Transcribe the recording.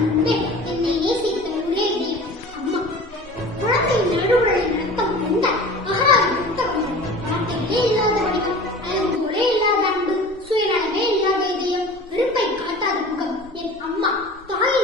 முன்பே என்னை நேசித்த ஒரே இதயம் அம்மா. குழந்தையின் நடுவுகளின் ரத்தம் கொண்ட மகராஜ் புத்தகம். வார்த்தைகளே இல்லாத வடிவம், அளவுகளே இல்லாத அன்பு, சுயநலமே இல்லாத இதயம், வெறுப்பை காட்டாத முகம் என் அம்மா. தாயை